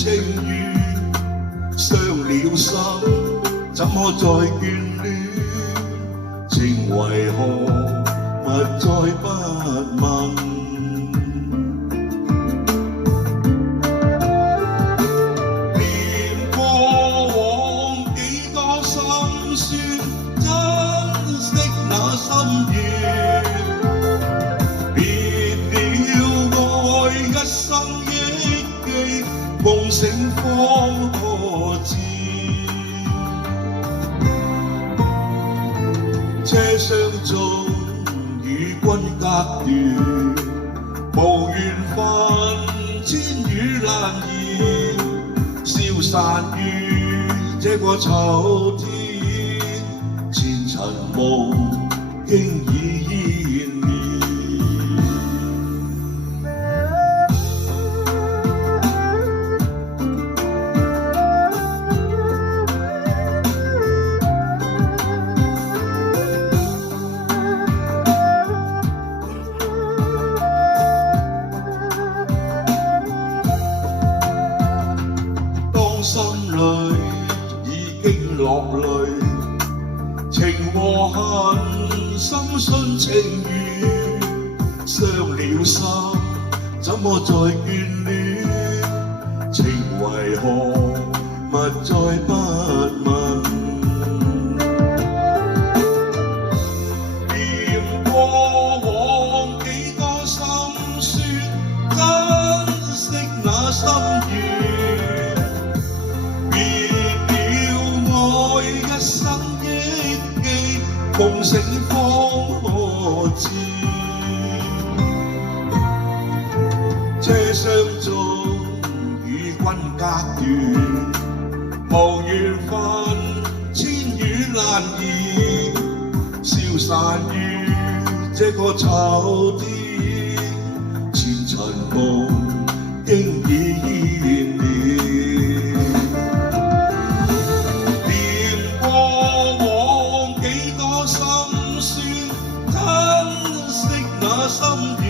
情緣，傷了心，怎可再眷戀？情為何勿再不問？念過往幾多心酸，珍惜那心願。別了愛一生憶記，夢醒方可知。車廂中與君隔斷，無緣分千語難言，消散於這個秋天，前塵夢經已湮滅。心裏已經落淚，情和恨深信情緣，傷了心怎麼再眷戀？情為何勿再不問？念過往幾多心酸，珍惜那心願。一生憶記，夢醒方可知。車廂中與君隔斷，無緣分千語難言，消散於這個秋天，前塵夢經已湮滅。心願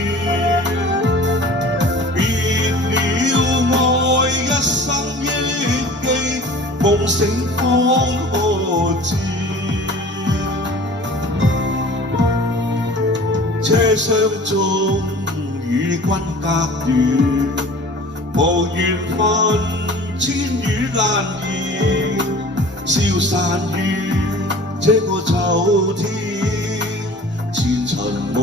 別了愛一生憶記，夢醒方可知。車廂中與君隔斷，無緣分千語難言，消散於這個秋天，前塵夢